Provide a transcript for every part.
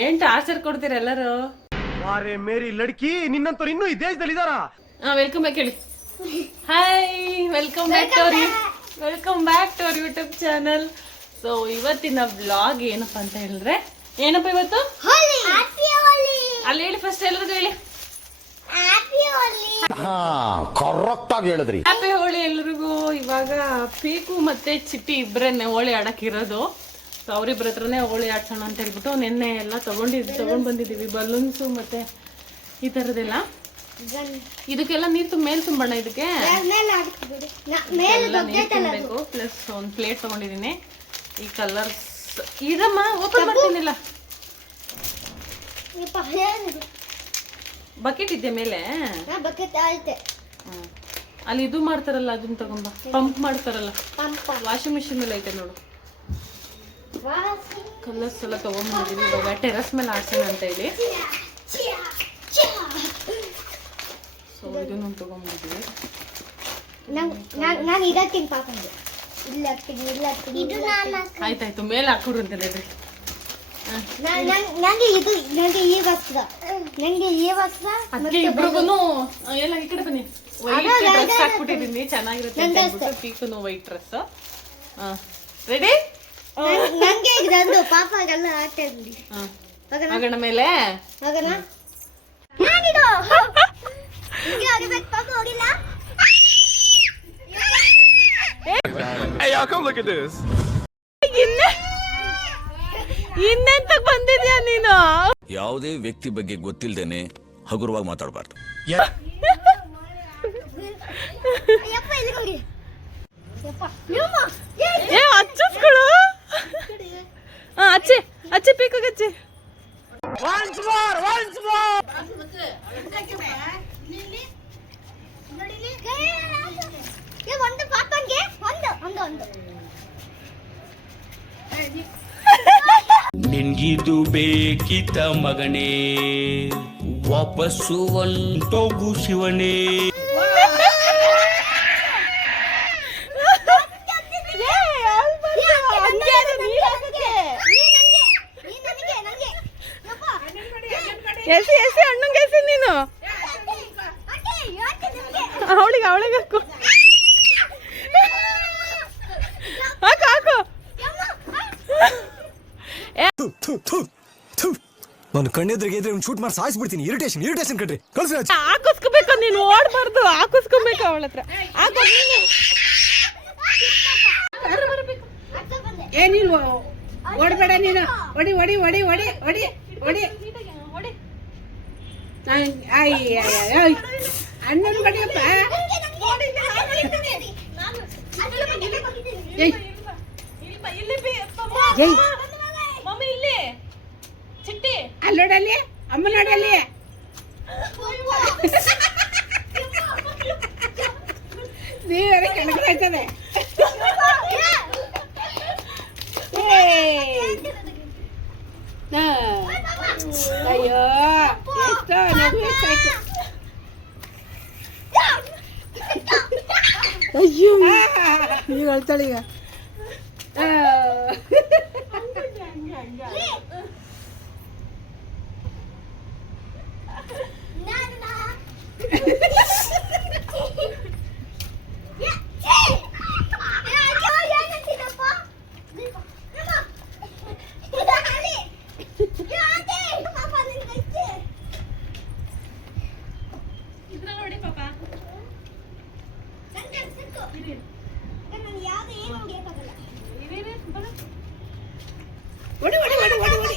ಏನ್ ಟಾರ್ಚರ್ ಕೊಡ್ತೀರ ಎಲ್ಲರೂ. ವಾರೆ ಮೇರಿ ಲಡ್ಕಿ, ನಿನ್ನಂತವ್ರು ಇನ್ನೂ ಈ ದೇಶದಲ್ಲಿ ಇದಾರ? ವೆಲ್ಕಮ್ ಬ್ಯಾಕ್ ಹೇಳಿ. Hi, welcome back to our YouTube channel. So ಇವತ್ತಿನ ವ್ಲಾಗ್ ಏನಪ್ಪ ಅಂತ ಹೇಳಿದ್ರೆ, ಏನಪ್ಪ ಇವತ್ತು ಅಲ್ಲಿ ಹೇಳಿ, ಫಸ್ಟ್ ಎಲ್ಲರಿಗೂ ಹೇಳಿ ಕರೆಕ್ಟ್ ಆಗಿ ಹೇಳಿದ್ರಿ. ಹ್ಯಾಪಿ ಹೋಳಿ ಎಲ್ರಿಗೂ. ಇವಾಗ ಪೀಕು ಮತ್ತೆ ಚಿಟ್ಟಿ ಇಬ್ಬರನ್ನೇ ಹೋಳಿ ಆಡಕ್ಕಿರೋದು. ಸೊ ಅವ್ರಿಬ್ರ ಹತ್ರನೇ ಹೋಳಿ ಆಡ್ಸೋಣ ಅಂತ ಹೇಳ್ಬಿಟ್ಟು ನಿನ್ನೆ ಎಲ್ಲ ತಗೊಂಡ್ ಬಂದಿದೀವಿ, ಬಲೂನ್ಸು ಮತ್ತೆ ಈ ತರದೆಲ್ಲ. ಇದಕ್ಕೆಲ್ಲ ನೀರು ಮೇಲ್ ತುಂಬೋಣ. ಇದಕ್ಕೆ ನೀರು ತುಂಬಬೇಕು. ಪ್ಲಸ್ ಒಂದು ಪ್ಲೇಟ್ ತಗೊಂಡಿದೀನಿ. ಈ ಕಲರ್ಸ್ ಇದಮ್ಮ ಓಪನ್ ಮಾಡ್ತೀನಿಲ್ಲ. ಬಕೆಟ್ ಇದೆ ಮೇಲೆ, ಅಲ್ಲಿ ಇದು ಮಾಡ್ತಾರಲ್ಲ, ಅದನ್ನ ತಗೊಂಬ. ಪಂಪ್ ಮಾಡ್ತಾರಲ್ಲ, ವಾಷಿಂಗ್ ಮಿಷಿನ್ ಮೇಲೆ ಐತೆ ನೋಡು. ಕಲರ್ಸ್ ಎಲ್ಲ ತಗೊಂಡ್ಬಂದಿದೀವಿ. ಇವಾಗ ಟೆರಸ್ ಮೇಲೆ ಆಡ್ಸೋಣ ಅಂತ ಹೇಳಿ. ಸೊ ಇದನ್ನು ತಗೊಂಡ್ಬಂದಿದೀವಿ. ಆಯ್ತಾಯ್ತು, ಮೇಲೆ ಹಾಕೋರು ಅಂತ ಹೇಳ್ರಿ. ಇಬ್ರಿಗೂ ಎಲ್ಲ ಈ ಕಡೆ ಬನ್ನಿ. ವೈಟ್ ಡ್ರೆಸ್ ಹಾಕ್ಬಿಟ್ಟಿದೀನಿ, ಚೆನ್ನಾಗಿರುತ್ತೆ ಅಂತ ಹೇಳ್ಬಿಟ್ಟು. ಪೀಕುನು ವೈಟ್ ಡ್ರೆಸ್. ರೆಡಿ? ಮಗನ ಮೇಲೆ ಇನ್ನೆಂತ ಬಂದಿದ್ಯಾ ನೀನು? ಯಾವುದೇ ವ್ಯಕ್ತಿ ಬಗ್ಗೆ ಗೊತ್ತಿಲ್ದೇನೆ ಹಗುರವಾಗಿ ಮಾತಾಡಬಾರ್ದು. ಅಚ್ಚಿಸ್ಕೊಳು. ಅಚ್ಚಿ ಅಚ್ಚಿ ಪೀಕಚ್ಚಿ. ನಿನ್ಗಿದು ಬೇಕಿತ ಮಗನೇ, ವಾಪಸ್ಸು ಒಂಟೋಗು ಶಿವನೇ. ಎಸಿ ಎಸಿ ಅಣ್ಣಂಗೆ ಎಸಿ ನೀನು. ಅವಳಿಗೆ ಹಾಕು ಹಾಕು. ನಾನು ಕಣ್ಣೆದ್ರಿಗೆ ಇದ್ರೆ ಶೂಟ್ ಮಾಡಿ ಸಾಯಿಸ್ಬಿಡ್ತೀನಿ. ಇರಿಟೇಷನ್ ಕಣ್ರಿ. ಕಳ್ಸಿ ಹಾಕಿಸ್ಕೋಬೇಕು, ನೀನು ಓಡಬಾರ್ದು. ಹಾಕಿಸ್ಕೋಬೇಕು ಅವಳ ಹತ್ರ. ನೀನು ಓಡಬೇಡ. ನೀನು ಒಡಿ ಒಡಿ ಒಡಿ ಒಡಿ ಒಡಿ ಒಡಿ ಅಣ್ಣನ ಬಡಿಯಪ್ಪ. ಅಲ್ಲಿ ನೋಡಲ್ಲಿ, ಅಮ್ಮ ನೋಡಲ್ಲಿ. ನೀವೇ ಕೆಳಗಡೆ ಆಯ್ತದೆ. ಅಯ್ಯೋ ಎಷ್ಟೋ ನಗು ಎಷ್ಟಾಯ್ತು. ಅಯ್ಯೋ ನೀವು ಹೇಳ್ತಾಳೆ ಈಗ. ಒಡಿ ಒಡಿ ಒಡಿ ಒಡಿ ಒಡಿ.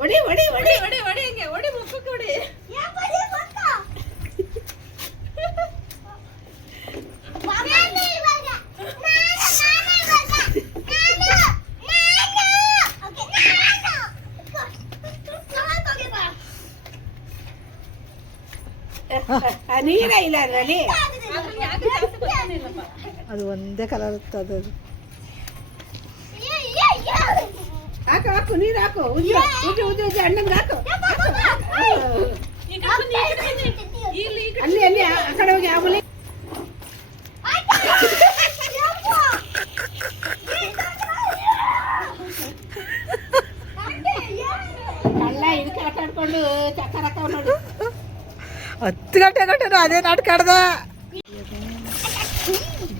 ಒಡಿ ಒಡಿ ಒಡಿ ಒಡಿ ಒಡಿ ಹಿಂಗೆ ಒಡಿ, ಮುಖಕ್ಕೆ ಒಡಿ. ನೀರ ಇಲ್ಲ ಅದರಲ್ಲಿ. ಅದು ಒಂದೇ ಕಲರ್ ಇರ್ತದೆ. ಅದು ಹಾಕು ಹಾಕು, ನೀರು ಹಾಕು. ಉಜ್ಜು ಉಜ್ಜು ಉಜ್ಜು ಉಜ್ಜು ಅಣ್ಣಂಗೆ ಹಾಕು. ಅಲ್ಲಿ ಅಲ್ಲಿ ಆ ಕಡೆ ಹೋಗಿ ಆಮೇಲೆ 10 ಗಂಟೆ ಅದೇ ನಾಟಕ ಆಡ್ದ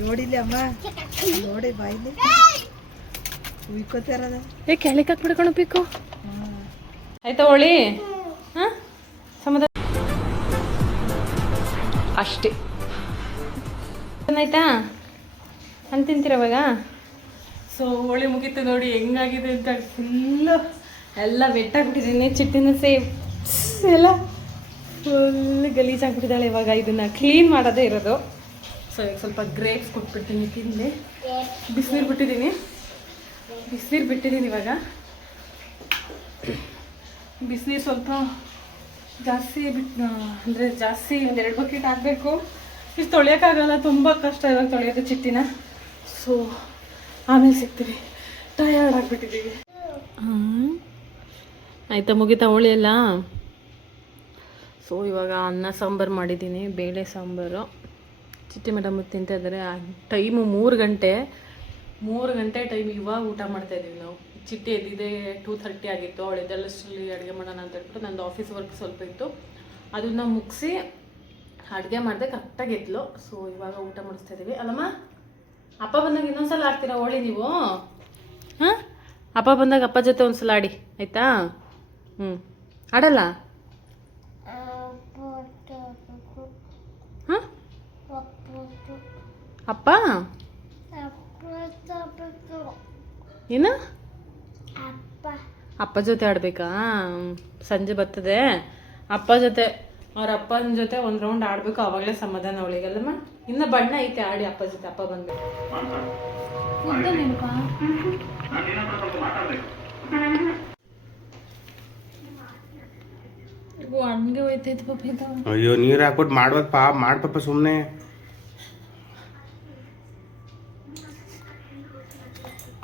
ನೋಡಿಲ್ಲ ಅಮ್ಮ ನೋಡಿ ಬಾಯಿಲಿ ಉಯ್ಕೋತಾರದ ಏ ಕೆಳಕ್ಕೆ ಹಾಕ್ಬಿಡ್ಕೊಂಡು ಬೇಕು ಆಯ್ತಾ ಹೋಳಿ ಹಾಂ ಸಮಾಧಾನ ಅಷ್ಟೇ ಆಯ್ತಾ ಅಂತ ತಿಂತೀರ ಇವಾಗ ಸೊ ಹೋಳಿ ಮುಗೀತು ನೋಡಿ ಹೆಂಗಾಗಿದೆ ಅಂತ ಫುಲ್ಲು ಎಲ್ಲ ವೆಟ್ಟಾಗ್ಬಿಟ್ಟಿದ್ದೀನಿ ಚಿಟ್ಟಿನ ಸೇಮ್ ಎಲ್ಲ ಫುಲ್ ಗಲೀಜಾಗ್ಬಿಟ್ಟಿದ್ದಾಳೆ ಇವಾಗ ಇದನ್ನು ಕ್ಲೀನ್ ಮಾಡೋದೇ ಇರೋದು ಸೊ ಈಗ ಸ್ವಲ್ಪ ಗ್ರೇಪ್ಸ್ ಕೊಟ್ಬಿಡ್ತೀನಿ ತಿಂದೆ ಬಿಸಿನೀರು ಬಿಟ್ಟಿದ್ದೀನಿ ಇವಾಗ ಬಿಸಿನೀರು ಸ್ವಲ್ಪ ಜಾಸ್ತಿ ಅಂದರೆ ಜಾಸ್ತಿ ಒಂದೆರಡು ಬಕೆಟ್ ಹಾಕಬೇಕು ಇಷ್ಟು ತೊಳೆಯೋಕ್ಕಾಗಲ್ಲ ತುಂಬ ಕಷ್ಟ ಇವಾಗ ತೊಳೆಯೋದು ಚಿಟ್ಟಿನ ಸೊ ಆಮೇಲೆ ಸಿಗ್ತೀವಿ ಟಯರ್ಡ್ ಆಗಿಬಿಟ್ಟಿದ್ದೀವಿ ಆಯಿತಾ ಮುಗಿತಾ ಹೋಳಿ ಎಲ್ಲ ಸೊ ಇವಾಗ ಅನ್ನ ಸಾಂಬಾರು ಮಾಡಿದ್ದೀನಿ ಬೇಳೆ ಸಾಂಬಾರು ಚಿಟ್ಟಿ ಮೇಡಮ್ ತಿಂತಾ ಇದ್ದಾರೆ ಟೈಮು 3 ಗಂಟೆ ಟೈಮ್ ಇವಾಗ ಊಟ ಮಾಡ್ತಾಯಿದ್ದೀವಿ ನಾವು ಚಿಟ್ಟಿ ಎದ್ದಿದೆ 2:30 ಆಗಿತ್ತು ಅವಳು ಎದ್ದಲ್ಲಷ್ಟರಲ್ಲಿ ಅಡುಗೆ ಮಾಡೋಣ ಅಂತ ಹೇಳ್ಬಿಟ್ಟು ನಂದು ಆಫೀಸ್ ವರ್ಕ್ ಸ್ವಲ್ಪ ಇತ್ತು ಅದನ್ನು ಮುಗಿಸಿ ಅಡುಗೆ ಮಾಡಿದೆ ಕರೆಕ್ಟಾಗಿ ಎದ್ಲು ಸೊ ಇವಾಗ ಊಟ ಮಾಡಿಸ್ತಾ ಇದ್ದೀವಿ ಅಲ್ಲಮ್ಮ ಅಪ್ಪ ಬಂದಾಗ ಇನ್ನೊಂದ್ಸಲ ಆಡ್ತೀರಾ ಹೋಳಿ ನೀವು ಹಾಂ ಅಪ್ಪ ಬಂದಾಗ ಅಪ್ಪ ಜೊತೆ ಒಂದ್ಸಲ ಆಡಿ ಆಯಿತಾ ಆಡಲ್ಲ ಹಾಂ ಅಪ್ಪ ಏನು ಅಪ್ಪ ಜೊತೆ ಆಡಬೇಕಾ ಸಂಜೆ ಬರ್ತದೆ ಅಪ್ಪ ಜೊತೆ ಅವ್ರ ಅಪ್ಪನ ಜೊತೆ ಒಂದು ರೌಂಡ್ ಆಡಬೇಕು ಆವಾಗಲೇ ಸಮಾಧಾನ ಅವಳಿಗಲ್ಲಮ್ಮ ಇನ್ನು ಬಣ್ಣ ಐತೆ ಆಡಿ ಅಪ್ಪ ಜೊತೆ ಅಪ್ಪ ಬಂದ್ಬೇಕು ಹಂಗೆ ಹೋಯ್ತೈತೆ ಪಾಪ ಇದು ಅಯ್ಯೋ ನೀರು ಹಾಕ್ಬಿಟ್ಟು ಮಾಡ್ಬೇಕು ಮಾಡ್ ಪಾಪ ಸುಮ್ಮನೆ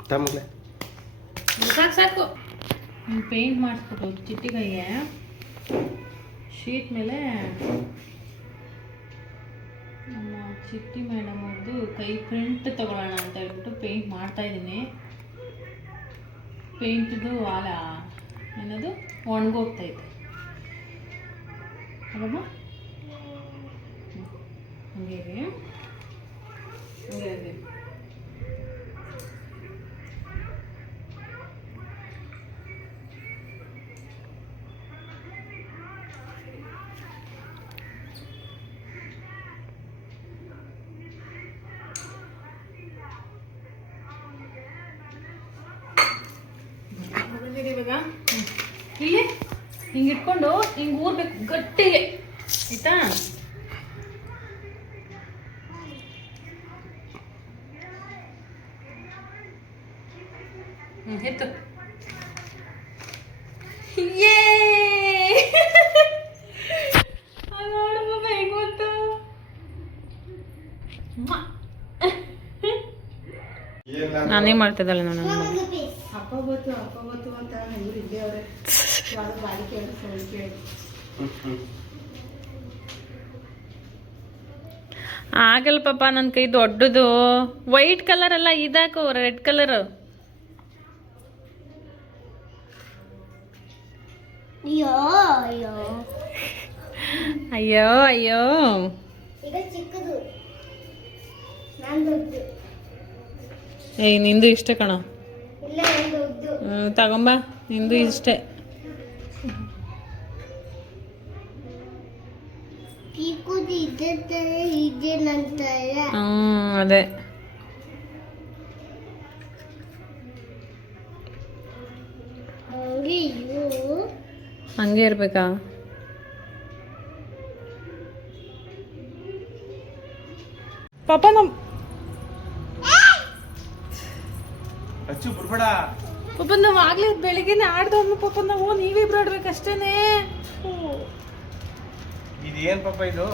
ತಮ್ಮಗ್ಲೆ ಸಾಕು ಪೇಂಟ್ ಮಾಡಿಸ್ಬಿಟ್ಟು ಚಿಟ್ಟಿಗೈಗೆ ಶೀಟ್ ಮೇಲೆ ನಮ್ಮ ಚಿಟ್ಟಿ ಮೇಡಮ್ ಅವ್ರದ್ದು ಕೈ ಪ್ರಿಂಟ್ ತಗೊಳ್ಳೋಣ ಅಂತ ಹೇಳ್ಬಿಟ್ಟು ಪೇಂಟ್ ಮಾಡ್ತಾಯಿದ್ದೀನಿ ಪೇಂಟ್ದು ಆಲ ಏನದು ಒಣಗೋಗ್ತೈತೆ ಅಲ್ಲಮ್ಮ ಹಂಗೆ ಹಂಗೆ ಇವಾಗ ಇಲ್ಲಿ ಹಿಂಗೆ ಇಟ್ಕೊಂಡು ಹಿಂಗೆ ಊರ್ಬೇಕು ಗಟ್ಟಿಗೆ ಆಯ್ತಾ ಎತ್ತು ನೋಡಮ್ಮ ಹೇಗೆ ಗೊತ್ತು ನಾನೇ ಮಾಡ್ತಿದ್ದಲ್ಲ ನಾನು ಅಪ್ಪ ಗೊತ್ತು ಅಂತ ಇವ್ರು ಇದ್ದೇ ಅವ್ರೆ ಯಾವ್ದು ಬಾಡಿ ಕೇಳಿ ಆಗಲ್ಲ ಪಾಪ ನನ್ನ ಕೈ ದೊಡ್ಡದು ವೈಟ್ ಕಲರ್ ಅಲ್ಲ ಇದಾಕು ರೆಡ್ ಕಲರ್ ಅಯ್ಯೋ ಅಯ್ಯೋ ಏಯ್ ನಿಂದು ಇಷ್ಟ ಕಣ ತಗೊಂಬ ನಿಂದು ಇಷ್ಟೇ ಅದೇ ಹಂಗೆ ಇರ್ಬೇಕಾ ಪಾಪ ನಮ್ಮ ಅಚ್ಚು ಬಿಡ್ಬೇಡ ಪಾಪ ನಾವು ಆಗ್ಲೇ ಬೆಳಿಗ್ಗೆನೆ ಆಡ್ದವ್ನು ಪಾಪ ನಾವು ನೀವಿಬ್ರು ಆಡ್ಬೇಕಷ್ಟೇನೆ ಇದೇನ್ ಪಾಪ ಇದು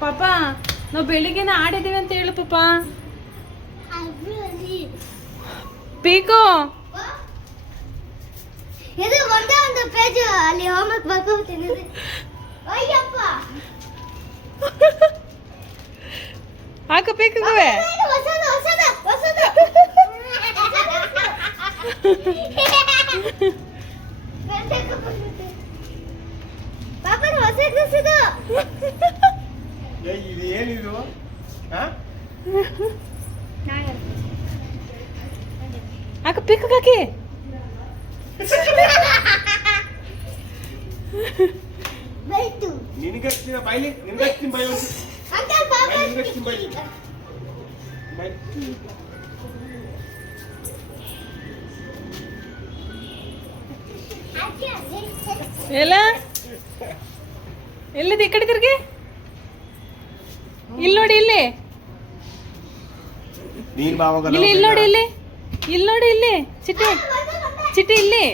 ಪಾಪ ನಾವು ಬೆಳಿಗ್ಗೆನೆ ಆಡಿದೀವಿ ಅಂತ ಹೇಳು ಪಾಪ ಪೀಕೋ ಇದು ಒಂದೇ ಒಂದು ಪೇಜ್ ಅಲ್ಲಿ ಹೋಮ್ವರ್ಕ್ ಬರ್ಕೊಳ್ತೀನಿ ಅಯ್ಯಪ್ಪ ಹಾಕ ಪೀಕುವೆ ಹೊಸದ ಹೊಸದ ಹೊಸದ ಪಾಪ ಸಿದು ಇದು ಏನಿದು ಹಾ ಅಕ್ಕ ಪಿಕ್ ಹಾಕಿ ಬೈತು ನಿನಗಸ್ತೀನಿ ಬಾಯ್ಲಿ ನಿನಗಸ್ತೀನಿ ಬಾಯ್ ಅಂಕಲ್ ಪಾಪ ನಿನಗಸ್ತೀನಿ ಬಾಯ್ ಬಾಯ್ ಎಲ್ಲ ಎಲ್ಲಿದೆ ಈ ಕಡೆ ತಿರ್ಗಿ ಇಲ್ಲಿ ನೋಡಿ ಇಲ್ಲಿ ನೀನ್ ಬಾವಾಗ ಇಲ್ಲಿ ಇಲ್ಲಿ ನೋಡಿ ಇಲ್ಲಿ ಇಲ್ಲಿ ನೋಡಿ ಇಲ್ಲಿ ಚಿಟ್ಟಿ ಚಿಟ್ಟಿ ಇಲ್ಲಿ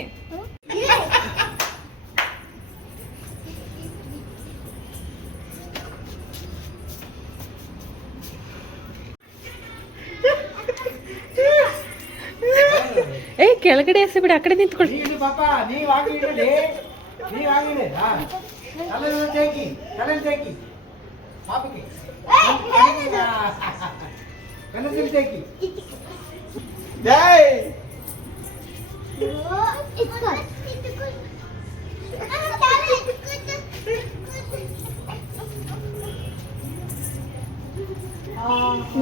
ಏ ಕೆಳಗಡೆ ಎಸಿ ಬಿಡಿ ಆ ಕಡೆ ನಿಂತ್ಕೊಳ್ಳಿ ಪಾಪ ನೀವಾಗಿ ಇಡಲಿ ನೀವಾಗಿ ತೇಗಿ ತಲೆ ತೇಗಿ ಪಾಪಕ್ಕೆ ಕನಸಲ್ಲಿ ತೇಗಿ ಜೈ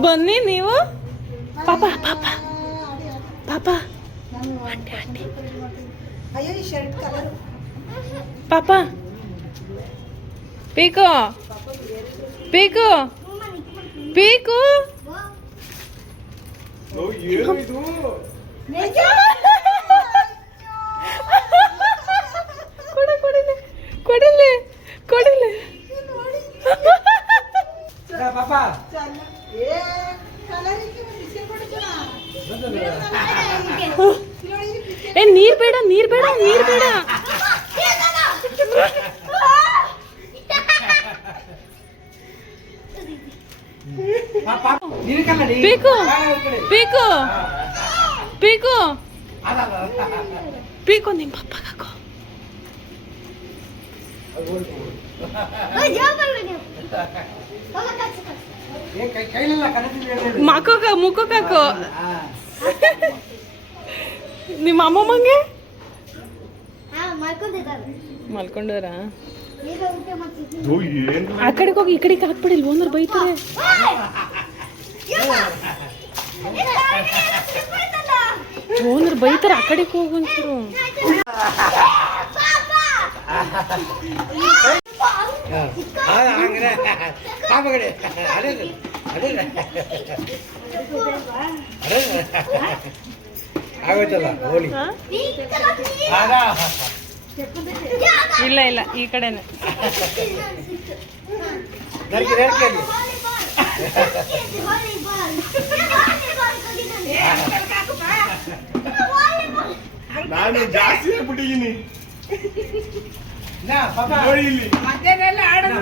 ಬನ್ನಿ ನೀವು ಪಾಪ ಪಾಪ ಪಾಪ ಅಯ್ಯೋ ಈ ಶರ್ಟ್ ಕಲರ್ ಪಾಪ ಪೀಕು ಪೀಕು ಪೀಕು ಏನು ಇದು ಕೊಡಲಿ ಕೊಡಲಿ ಕೊಡಲಿ ಪಾಪ ಏ ಕಲರ್ ಬಿಸ್ಕೆಟ್ ಕೊಡ್ತೀರಾ ಏ ನೀರ್ ಬೇಡ ನೀರ್ ಬೇಡ ನೀರ್ ಬೇಡ ಪೀಕು ಪೀಕು ಪೀಕು ಪೀಕು ನಿಮ್ ಪಪ್ಪ ಹಾಕೋ ಕೈಲೆಲ್ಲ ಕನಸಲ್ಲಿ ಮಕ್ಕೋ ಮುಖಕ್ಕೆ ಹಾಕೋ ನಿಮ್ಮ ಅಮ್ಮಮ್ಮಂಗೆ ಮಲ್ಕೊಂಡವ್ರ ಆ ಕಡೆಗೆ ಹೋಗಿ ಈ ಕಡೆಗೆ ಹಾಕ್ಬಿಡಿ ಇಲ್ಲಿ ಓನರ್ ಬೈತಾರೆ ಓನರ್ ಬೈತಾರೆ ಆ ಕಡೆಗೆ ಹೋಗು ಒಂಚೂರು ಪಾಪಗಡೆ ಅದೇ ಅದೇ ಆಗೋಯ್ತಲ್ಲ ಹೋಳಿ ಇಲ್ಲ ಇಲ್ಲ ಈ ಕಡೆನೆ ನರ್ಕಿ ನರ್ಕಿ ಅಲ್ಲಿ ನಾನು ಜಾಸ್ತಿ ಆಗ್ಬಿಟ್ಟಿದ್ದೀನಿ ನಾ ಪಾಪ ನೋಡಿ ಇಲ್ಲಿ ಮಧ್ಯಾಹ್ನ ಎಲ್ಲ ಆಡೋದು